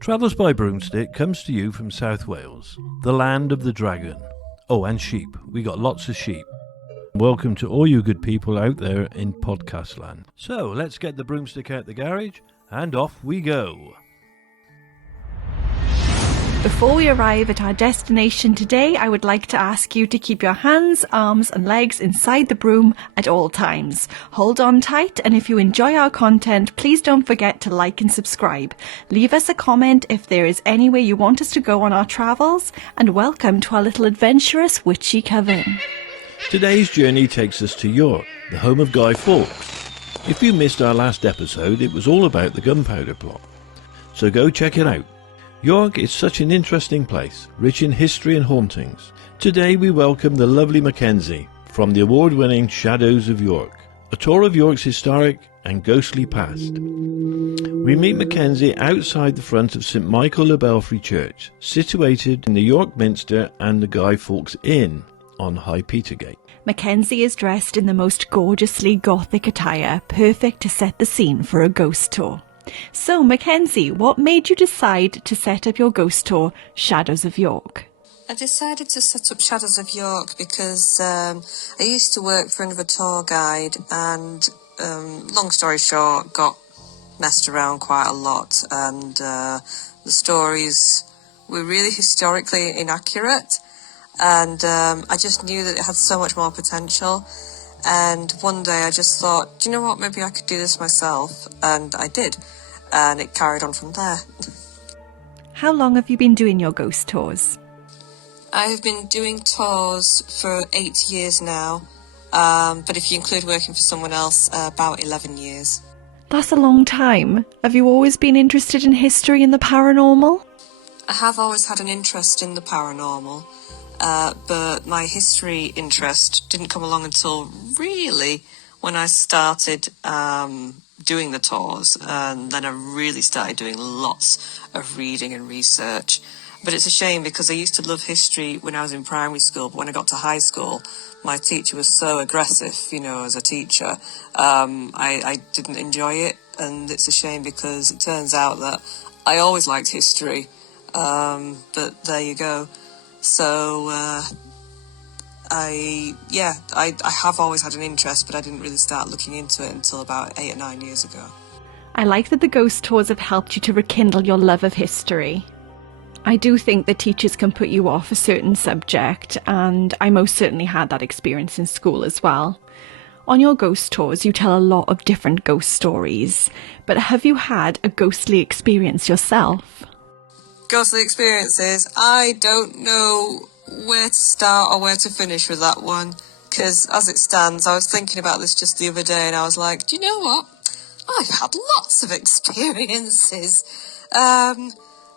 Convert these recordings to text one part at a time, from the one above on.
Travels by Broomstick comes to you from South Wales, the land of the dragon. Oh, and sheep. We got lots of sheep. Welcome to all you good people out there in podcast land. So, let's get the broomstick out the garage, and off we go. Before we arrive at our destination today, I would like to ask you to keep your hands, arms and legs inside the broom at all times. Hold on tight, and if you enjoy our content, please don't forget to like and subscribe. Leave us a comment if there is anywhere you want us to go on our travels, and welcome to our little adventurous witchy coven. Today's journey takes us to York, the home of Guy Fawkes. If you missed our last episode, it was all about the gunpowder plot. So go check it out. York is such an interesting place, rich in history and hauntings. Today we welcome the lovely Mackenzie from the award-winning Shadows of York, a tour of York's historic and ghostly past. We meet Mackenzie outside the front of St Michael le Belfry Church, situated in the York Minster and the Guy Fawkes Inn on High Petergate. Mackenzie is dressed in the most gorgeously gothic attire, perfect to set the scene for a ghost tour. So, Mackenzie, what made you decide to set up your ghost tour, Shadows of York? I decided to set up Shadows of York because I used to work for another tour guide and, long story short, got messed around quite a lot, and the stories were really historically inaccurate, and I just knew that it had so much more potential. And one day I just thought, do you know what, maybe I could do this myself, and I did, and it carried on from there. How long have you been doing your ghost tours? I have been doing tours for 8 years now, but if you include working for someone else, about 11 years. That's a long time. Have you always been interested in history and the paranormal? I have always had an interest in the paranormal. But my history interest didn't come along until really when I started doing the tours, and then I really started doing lots of reading and research. But it's a shame because I used to love history when I was in primary school, but when I got to high school, my teacher was so aggressive, as a teacher. I didn't enjoy it, and it's a shame because it turns out that I always liked history, but there you go. So, I have always had an interest, but I didn't really start looking into it until about 8 or 9 years ago. I like that the ghost tours have helped you to rekindle your love of history. I do think that teachers can put you off a certain subject, and I most certainly had that experience in school as well. On your ghost tours, you tell a lot of different ghost stories, but have you had a ghostly experience yourself? Ghostly experiences, I don't know where to start or where to finish with that one, because as it stands, I was thinking about this just the other day, and I was like, do you know what? I've had lots of experiences.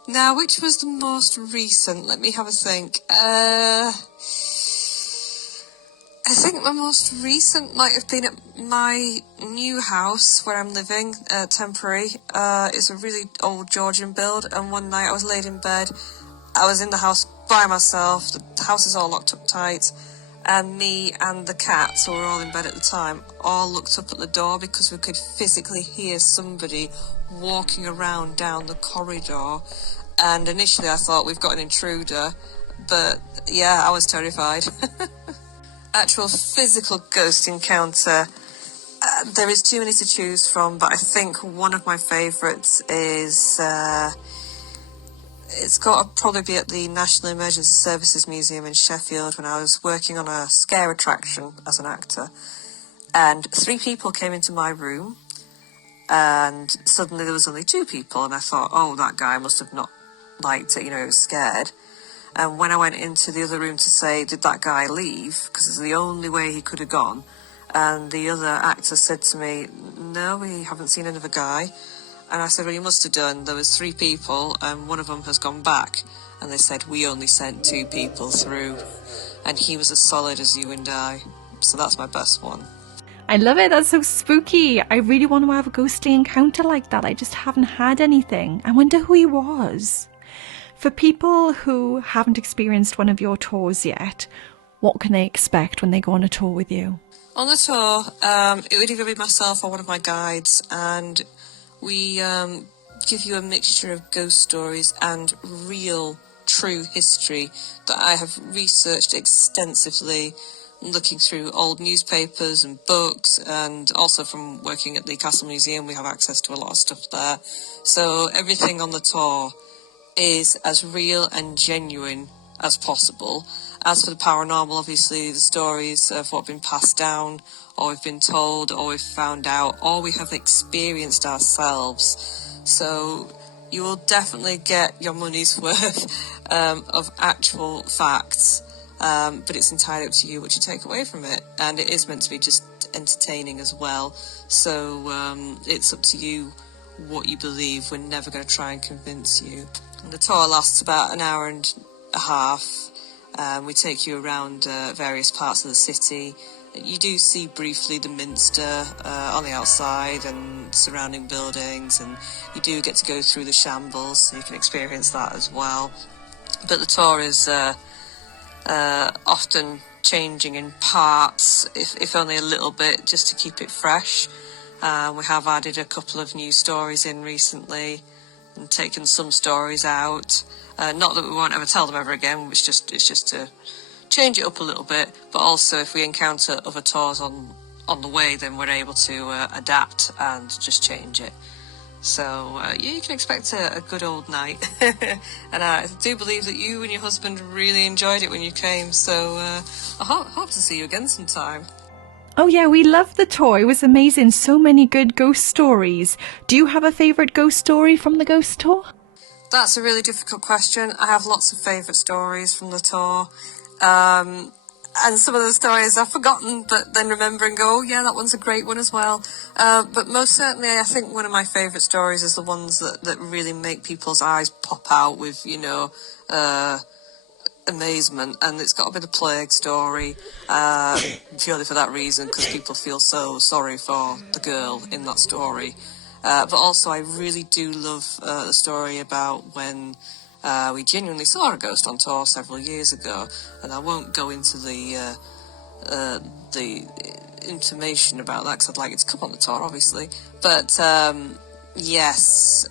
Now, which was the most recent? Let me have a think. I think my most recent might have been at my new house where I'm living, temporary. It's a really old Georgian build, and one night I was laid in bed. I was in the house by myself. The house is all locked up tight, and me and the cats, who were all in bed at the time, all looked up at the door because we could physically hear somebody walking around down the corridor. And initially I thought, we've got an intruder, but yeah, I was terrified. Actual physical ghost encounter, there is too many to choose from, but I think one of my favourites is, it's got to probably be at the National Emergency Services Museum in Sheffield when I was working on a scare attraction as an actor, and 3 people came into my room, and suddenly there was only 2 people, and I thought, oh, that guy must have not liked it, he was scared. And when I went into the other room to say, did that guy leave? Because it's the only way he could have gone. And the other actor said to me, no, we haven't seen another guy. And I said, well, you must have done. There was 3 people, and one of them has gone back. And they said, we only sent 2 people through. And he was as solid as you and I. So that's my best one. I love it. That's so spooky. I really want to have a ghostly encounter like that. I just haven't had anything. I wonder who he was. For people who haven't experienced one of your tours yet, What can they expect when they go on a tour with you? On the tour, it would either be myself or one of my guides, and we give you a mixture of ghost stories and real, true history that I have researched extensively, looking through old newspapers and books, and also from working at the Castle Museum, we have access to a lot of stuff there. So everything on the tour is as real and genuine as possible. As for the paranormal, obviously the stories of what have been passed down, or we've been told, or we've found out, or we have experienced ourselves. So you will definitely get your money's worth of actual facts, but it's entirely up to you what you take away from it. And it is meant to be just entertaining as well. So it's up to you what you believe. We're never going to try and convince you. And the tour lasts about an hour and a half. We take you around various parts of the city. You do see briefly the Minster on the outside and surrounding buildings, and you do get to go through the shambles, so you can experience that as well. But the tour is often changing in parts, if only a little bit, just to keep it fresh. We have added a couple of new stories in recently and taken some stories out. Not that we won't ever tell them ever again, it's just to change it up a little bit, but also if we encounter other tours on the way, then we're able to adapt and just change it. So yeah, you can expect a good old night. And I do believe that you and your husband really enjoyed it when you came, so I hope to see you again sometime. Oh yeah, we loved the tour. It was amazing. So many good ghost stories. Do you have a favourite ghost story from the ghost tour? That's a really difficult question. I have lots of favourite stories from the tour. And some of the stories I've forgotten, but then remember and go, oh yeah, that one's a great one as well. But most certainly, I think one of my favourite stories is the ones that really make people's eyes pop out with, amazement. And it's got a bit of plague story, purely for that reason, because people feel so sorry for the girl in that story. But also, I really do love the story about when we genuinely saw a ghost on tour several years ago, and I won't go into the information about that because I'd like it to come on the tour, obviously. But yes,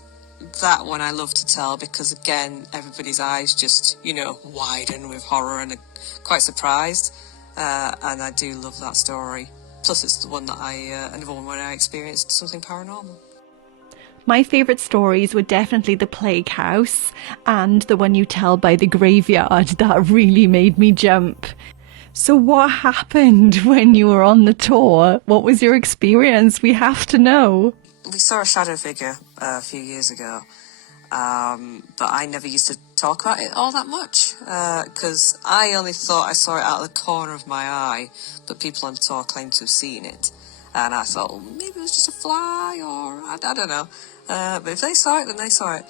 that one I love to tell because, again, everybody's eyes just, widen with horror and are quite surprised. And I do love that story. Plus, it's the one that another one where I experienced something paranormal. My favourite stories were definitely the Plague House and the one you tell by the graveyard. That really made me jump. So what happened when you were on the tour? What was your experience? We have to know. We saw a shadow figure a few years ago, but I never used to talk about it all that much because I only thought I saw it out of the corner of my eye, but people on the tour claimed to have seen it. And I thought, well, maybe it was just a fly, or I don't know. But if they saw it, then they saw it.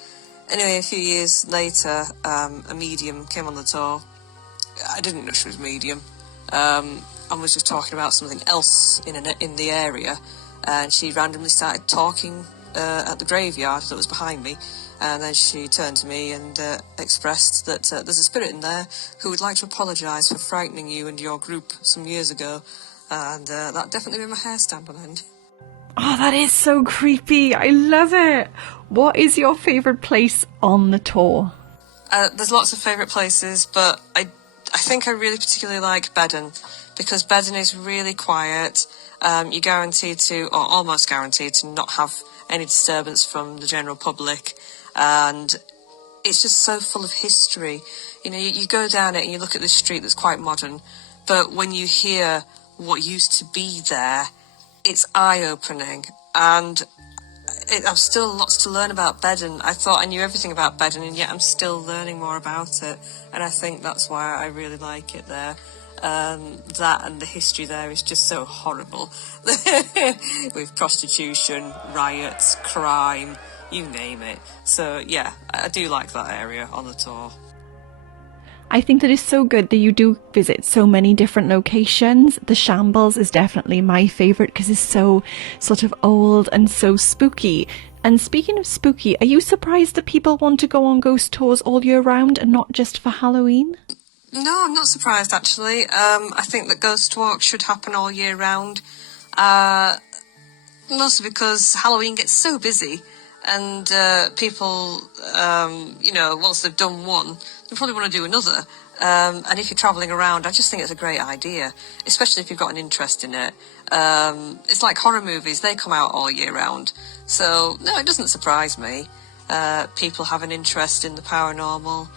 Anyway, a few years later, a medium came on the tour. I didn't know she was medium. And was just talking about something else in the area. And she randomly started talking at the graveyard that was behind me. And then she turned to me and expressed that there's a spirit in there who would like to apologise for frightening you and your group some years ago. And that definitely made my hair stand on end. Oh, that is so creepy. I love it. What is your favourite place on the tour? There's lots of favourite places, but I think I really particularly like Bedden, because Bedden is really quiet. You're guaranteed to, or almost guaranteed to, not have any disturbance from the general public. And it's just so full of history. You go down it and you look at this street that's quite modern, but when you hear what used to be there, it's eye-opening. And I've still lots to learn about Bedden. I thought I knew everything about Bedden, and yet I'm still learning more about it. And I think that's why I really like it there. That and the history there is just so horrible. With prostitution, riots, crime, you name it. So yeah, I do like that area on the tour. I think that it's so good that you do visit so many different locations. The Shambles is definitely my favourite because it's so sort of old and so spooky. And speaking of spooky, are you surprised that people want to go on ghost tours all year round and not just for Halloween? No, I'm not surprised actually. I think that ghost walks should happen all year round. Mostly because Halloween gets so busy, and people, once they've done one, they probably want to do another. And if you're travelling around, I just think it's a great idea, especially if you've got an interest in it. It's like horror movies, they come out all year round. So, no, it doesn't surprise me. People have an interest in the paranormal,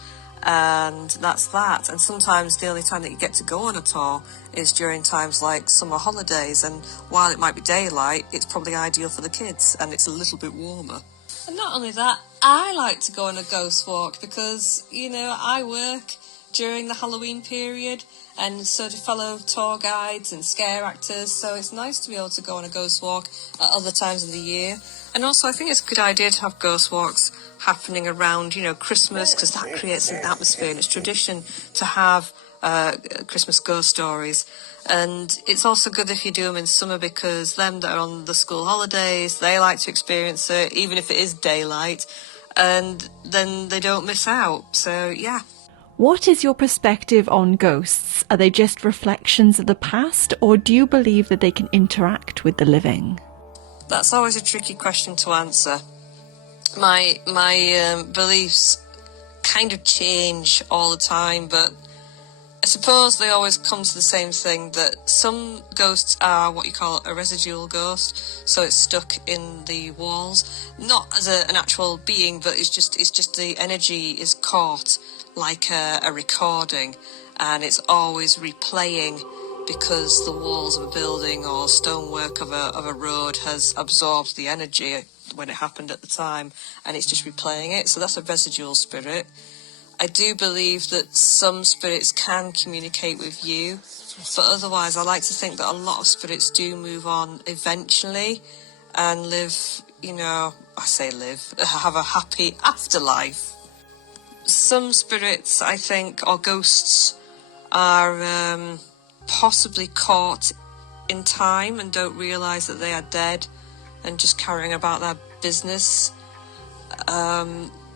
and that's that. And sometimes the only time that you get to go on a tour is during times like summer holidays, and while it might be daylight, it's probably ideal for the kids, and it's a little bit warmer. And not only that, I like to go on a ghost walk because, I work during the Halloween period, and so do fellow tour guides and scare actors, so it's nice to be able to go on a ghost walk at other times of the year. And also I think it's a good idea to have ghost walks happening around, Christmas, because that creates an atmosphere, and it's tradition to have Christmas ghost stories. And it's also good if you do them in summer, because them that are on the school holidays, they like to experience it, even if it is daylight, and then they don't miss out. So, yeah. What is your perspective on ghosts? Are they just reflections of the past, or do you believe that they can interact with the living? That's always a tricky question to answer. My beliefs kind of change all the time, but I suppose they always come to the same thing, that some ghosts are what you call a residual ghost, so it's stuck in the walls, not as an actual being, but it's just the energy is caught like a recording, and it's always replaying because the walls of a building or stonework of a road has absorbed the energy when it happened at the time, and it's just replaying it. So that's a residual spirit. I do believe that some spirits can communicate with you, but otherwise I like to think that a lot of spirits do move on eventually and live, have a happy afterlife. Some spirits, I think, or ghosts, are possibly caught in time and don't realise that they are dead and just carrying about their business.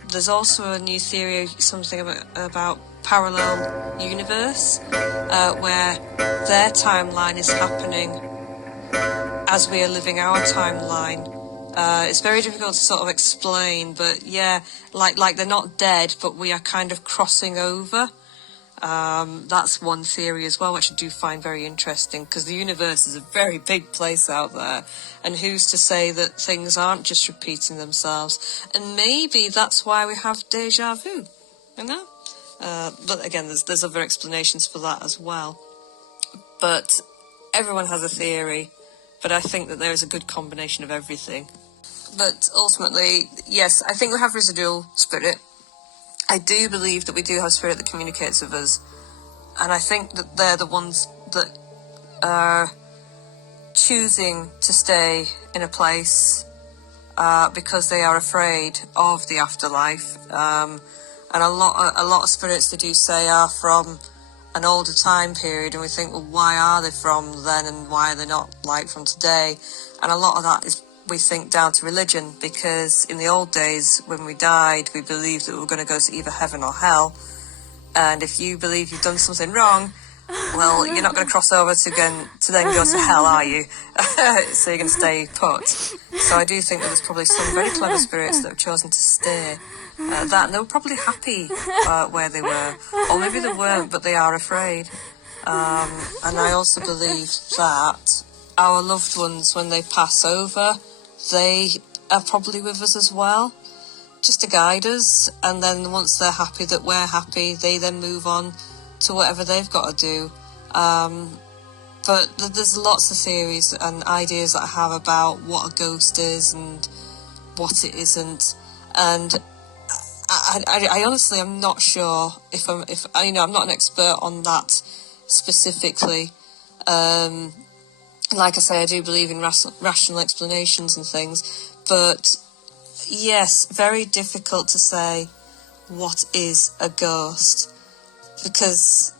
There's also a new theory, something about parallel universe, where their timeline is happening as we are living our timeline. It's very difficult to sort of explain, but yeah, like they're not dead, but we are kind of crossing over. That's one theory as well, which I do find very interesting, because the universe is a very big place out there, and who's to say that things aren't just repeating themselves? And maybe that's why we have deja vu, But again, there's other explanations for that as well. But everyone has a theory, but I think that there is a good combination of everything. But ultimately, yes, I think we have residual spirit. I do believe that we do have spirit that communicates with us, and I think that they're the ones that are choosing to stay in a place because they are afraid of the afterlife. And a lot of spirits, they do say, are from an older time period, and we think, well, why are they from then and why are they not like from today? And a lot of that is, we think, down to religion, because in the old days when we died, we believed that we were going to go to either heaven or hell, and if you believe you've done something wrong, well, you're not going to cross over to then go to hell, are you? So you're going to stay put. So I do think that there's probably some very clever spirits that have chosen to stay that, and they were probably happy where they were, or maybe they weren't, but they are afraid. And I also believe that our loved ones, when they pass over, they are probably with us as well, just to guide us, and then once they're happy that we're happy, they then move on to whatever they've got to do. But there's lots of theories and ideas that I have about what a ghost is and what it isn't, and I honestly am not sure if I'm not an expert on that specifically. Like I say, I do believe in rational explanations and things, but yes, very difficult to say what is a ghost, because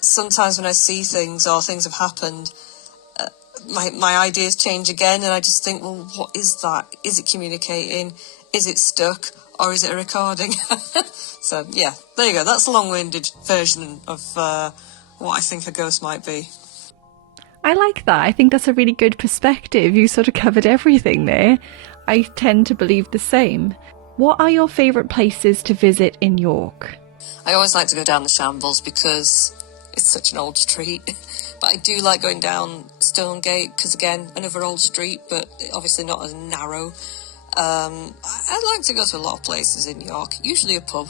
sometimes when I see things or things have happened, my ideas change again, and I just think, well, what is that? Is it communicating? Is it stuck? or is it a recording? So, yeah, there you go. That's a long-winded version of what I think a ghost might be. I like that. I think that's a really good perspective. You sort of covered everything there. I tend to believe the same. What are your favourite places to visit in York? I always like to go down the Shambles because it's such an old street. But I do like going down Stonegate because, again, another old street, but obviously not as narrow. I'd like to go to a lot of places in York, usually a pub.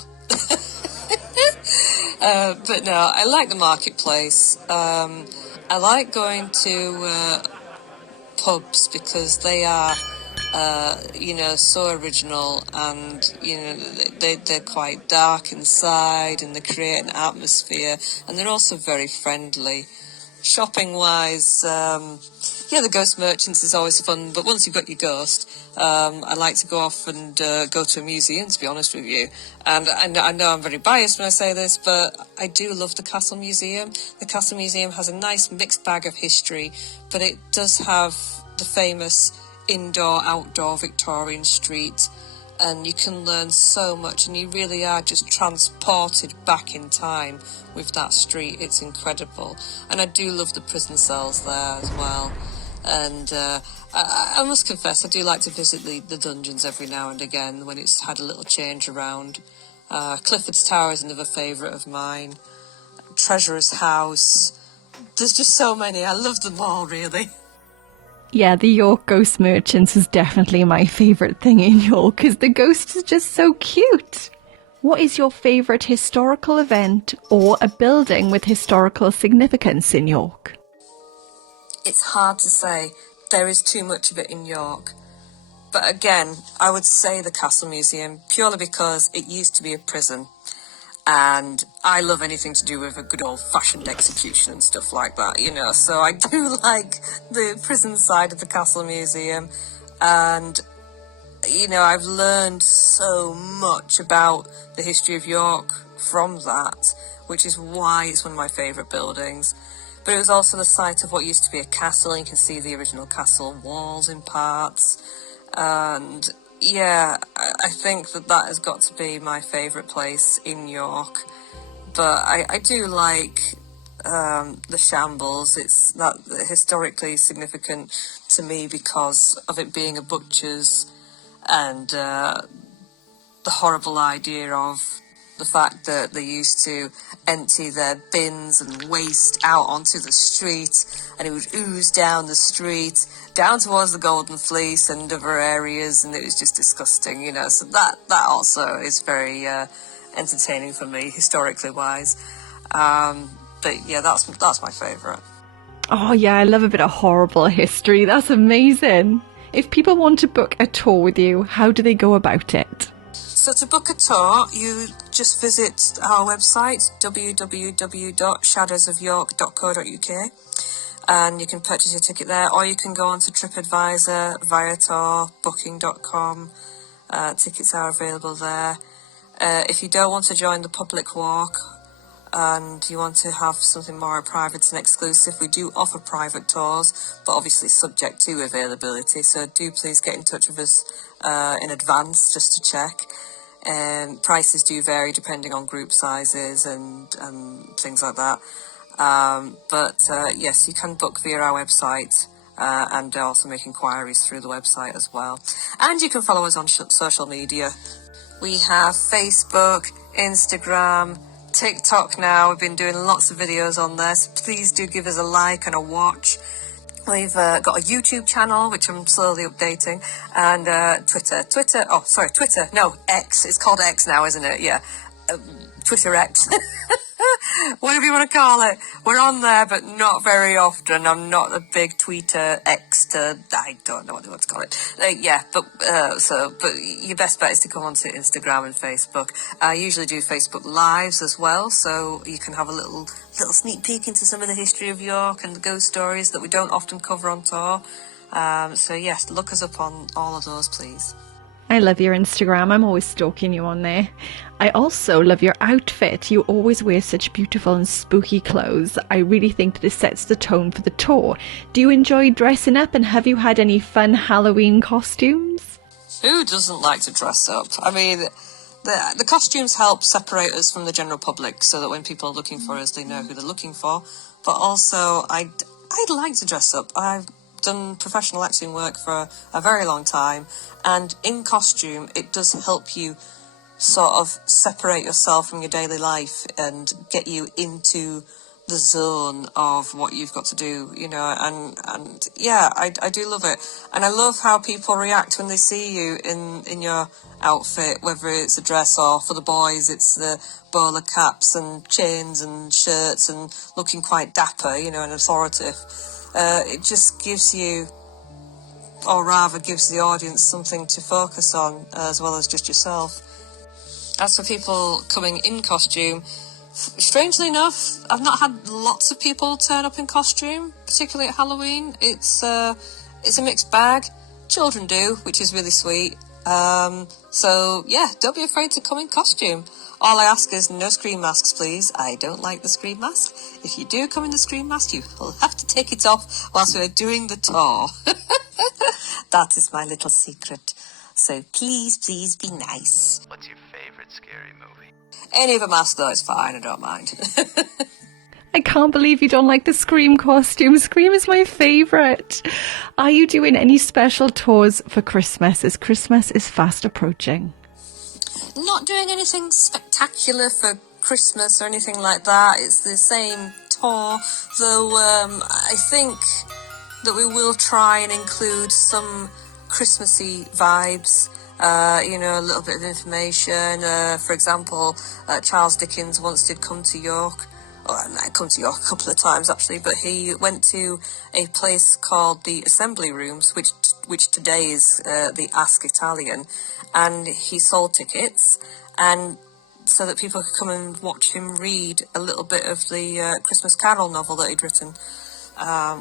But no, I like the marketplace. I like going to pubs because they are, so original, and, they're quite dark inside, and they create an atmosphere, and they're also very friendly. Shopping-wise, the ghost merchants is always fun, but once you've got your ghost, I like to go off and go to a museum, to be honest with you. And I know I'm very biased when I say this, but I do love the Castle Museum. The Castle Museum has a nice mixed bag of history, but it does have the famous indoor-outdoor Victorian street, and you can learn so much, and you really are just transported back in time with that street. It's incredible. And I do love the prison cells there as well. And I must confess, I do like to visit the dungeons every now and again when it's had a little change around. Clifford's Tower is another favourite of mine. Treasurer's House. There's just so many. I love them all, really. Yeah, the York Ghost Merchants is definitely my favourite thing in York because the ghost is just so cute. What is your favourite historical event or a building with historical significance in York? It's hard to say. There is too much of it in York. But again, I would say the Castle Museum, purely because it used to be a prison. And I love anything to do with a good old-fashioned execution and stuff like that, So I do like the prison side of the Castle Museum. And, I've learned so much about the history of York from that, which is why it's one of my favourite buildings. But it was also the site of what used to be a castle, and you can see the original castle walls in parts. And yeah, I think that has got to be my favourite place in York. But I do like the Shambles. It's that historically significant to me because of it being a butcher's, and the horrible idea of the fact that they used to empty their bins and waste out onto the street, and it would ooze down the street, down towards the Golden Fleece and other areas, and it was just disgusting, So that also is very entertaining for me, historically wise. But yeah, that's my favourite. Oh yeah, I love a bit of horrible history. That's amazing. If people want to book a tour with you, how do they go about it? So to book a tour, you just visit our website, www.shadowsofyork.co.uk, and you can purchase your ticket there, or you can go on to TripAdvisor, Viator, Booking.com. Tickets are available there. If you don't want to join the public walk and you want to have something more private and exclusive, we do offer private tours, but obviously subject to availability, so do please get in touch with us in advance just to check. Prices do vary depending on group sizes and things like that. But yes, you can book via our website and also make inquiries through the website as well. And you can follow us on social media. We have Facebook, Instagram, TikTok now. We've been doing lots of videos on there, so please do give us a like and a watch. We've got a YouTube channel, which I'm slowly updating, and Twitter. No, X. It's called X now, isn't it? Yeah. Twitter X. Whatever you want to call it. We're on there, but not very often. I'm not a big tweeter, I don't know what to call it. But your best bet is to come onto Instagram and Facebook. I usually do Facebook Lives as well, so you can have a little sneak peek into some of the history of York and the ghost stories that we don't often cover on tour. So yes, look us up on all of those, please. I love your Instagram. I'm always stalking you on there. I also love your outfit. You always wear such beautiful and spooky clothes. I really think that it sets the tone for the tour. Do you enjoy dressing up, and have you had any fun Halloween costumes? Who doesn't like to dress up? I mean, the costumes help separate us from the general public so that when people are looking for us, they know who they're looking for. But also, I'd like to dress up. I've done professional acting work for a very long time, and in costume, it does help you sort of separate yourself from your daily life and get you into the zone of what you've got to do, you know, and yeah, I do love it. And I love how people react when they see you in your outfit, whether it's a dress or for the boys it's the bowler caps and chains and shirts and looking quite dapper, you know, and authoritative. It just gives you, or rather gives the audience something to focus on as well as just yourself. As for people coming in costume, strangely enough, I've not had lots of people turn up in costume, particularly at Halloween. It's a mixed bag. Children do, which is really sweet. So yeah, don't be afraid to come in costume. All I ask is no scream masks, please. I don't like the scream mask. If you do come in the scream mask, you will have to take it off whilst we're doing the tour. That is my little secret. So please be nice. What's your favorite scary movie? Any of a mask though is fine, I don't mind. I can't believe you don't like the Scream costume. Scream is my favourite. Are you doing any special tours for Christmas, as Christmas is fast approaching? Not doing anything spectacular for Christmas or anything like that. It's the same tour, though I think that we will try and include some Christmassy vibes. You know, a little bit of information. For example, Charles Dickens once did come to York. I come to York a couple of times actually, but he went to a place called the Assembly Rooms, which today is the Ask Italian, and he sold tickets, and so that people could come and watch him read a little bit of the Christmas Carol novel that he'd written,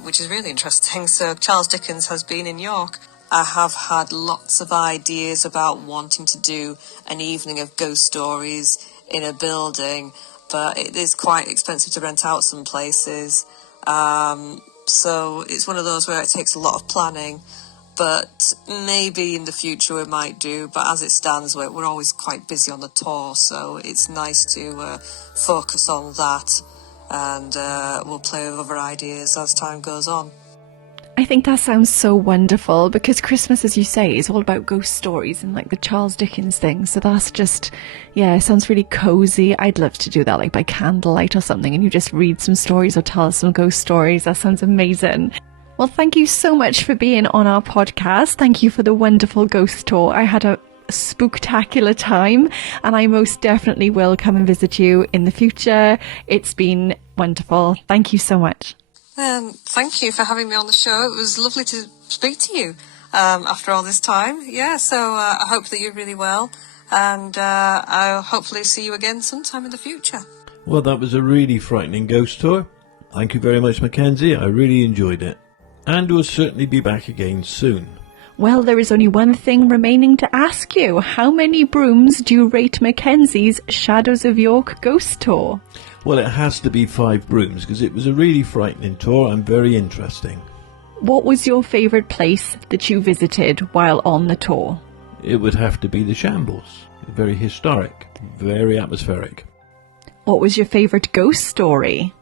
which is really interesting. So Charles Dickens has been in York. I have had lots of ideas about wanting to do an evening of ghost stories in a building, but it is quite expensive to rent out some places. So it's one of those where it takes a lot of planning, but maybe in the future we might do. But as it stands, we're always quite busy on the tour, so it's nice to focus on that, and we'll play with other ideas as time goes on. I think that sounds so wonderful, because Christmas, as you say, is all about ghost stories and like the Charles Dickens thing. So that's just, yeah, it sounds really cozy. I'd love to do that, like by candlelight or something, and you just read some stories or tell us some ghost stories. That sounds amazing. Well, thank you so much for being on our podcast. Thank you for the wonderful ghost tour. I had a spooktacular time, and I most definitely will come and visit you in the future. It's been wonderful. Thank you so much. Thank you for having me on the show. It was lovely to speak to you after all this time. Yeah, so I hope that you're really well, and I'll hopefully see you again sometime in the future. Well, that was a really frightening ghost tour. Thank you very much, Mackenzie. I really enjoyed it. And we'll certainly be back again soon. Well, there is only one thing remaining to ask you. How many brooms do you rate Mackenzie's Shadows of York ghost tour? Well, it has to be 5 brooms, because it was a really frightening tour and very interesting. What was your favourite place that you visited while on the tour? It would have to be the Shambles. Very historic, very atmospheric. What was your favourite ghost story?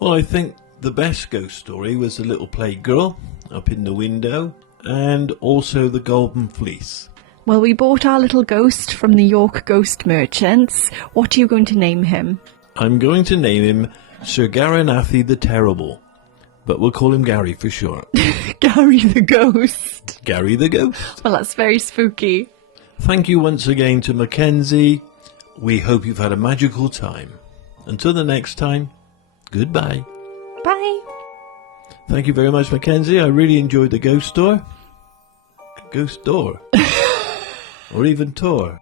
Well, I think the best ghost story was the little plague girl up in the window, and also the Golden Fleece. Well, we bought our little ghost from the York Ghost Merchants. What are you going to name him? I'm going to name him Sir Garanathi the Terrible, but we'll call him Gary for short. Gary the Ghost. Gary the Ghost. Well, that's very spooky. Thank you once again to Mackenzie. We hope you've had a magical time. Until the next time, goodbye. Bye. Thank you very much, Mackenzie. I really enjoyed the ghost tour. Ghost door. Or even tour.